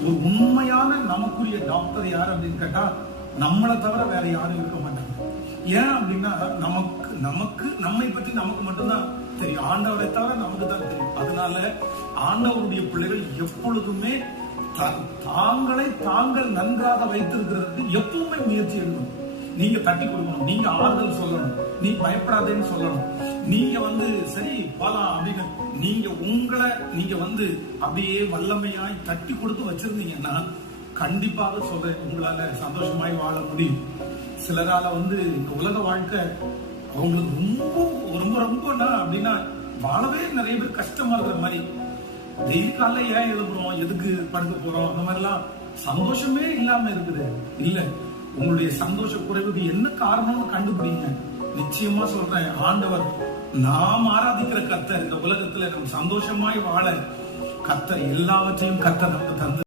ஒரு உண்மையான நமக்குரிய டாக்டர் யார் அப்படின்னு கேட்டா நம்மளை தவிர வேற யாரும் இருக்க மாட்டாங்க. ஏன் அப்படின்னா நமக்கு நமக்கு நம்மை பற்றி நமக்கு மட்டும்தான் தெரியும், ஆண்டவரை தவிர நமக்கு தான் தெரியும். அதனால ஆண்டவருடைய பிள்ளைகள் எப்பொழுதுமே தாங்களை தாங்கள் நன்றாக வைத்திருக்கிறதுக்கு எப்பவுமே முயற்சி எடுக்கணும். நீங்க தட்டி கொடுக்கணும், நீங்க ஆறுதல் சொல்லணும், நீ பயப்படாதேன்னு சொல்லணும், நீங்க சரி போலாம் அப்படின்னு நீங்க உங்களை நீங்க அப்படியே வல்லமையாய் தட்டி கொடுத்து வச்சிருந்தீங்கன்னா கண்டிப்பாக சொல்றேன், உங்களால சந்தோஷமாய் வாழ முடியும். சிலரால இந்த உலக வாழ்க்கை அவங்களுக்கு ரொம்ப ரொம்ப ரொம்ப அப்படின்னா வாழவே நிறைய பேர் கஷ்டமா இருக்கிற மாதிரி. டெய்லி காலைல ஏன் எழுதுறோம், எதுக்கு படுக்க போறோம், அந்த மாதிரி எல்லாம் சந்தோஷமே இல்லாம இருக்குது. இல்ல, உங்களுடைய சந்தோஷ குறைவுக்கு என்ன காரணம்னு கண்டுபிடிங்க. நிச்சயமா சொல்றேன், ஆண்டவர் நாம் ஆராதிக்கிற கர்த்தர் இந்த உலகத்துல நம்ம சந்தோஷமாய் வாழ கர்த்தர் எல்லாவற்றையும் கர்த்தர் நமக்கு தந்து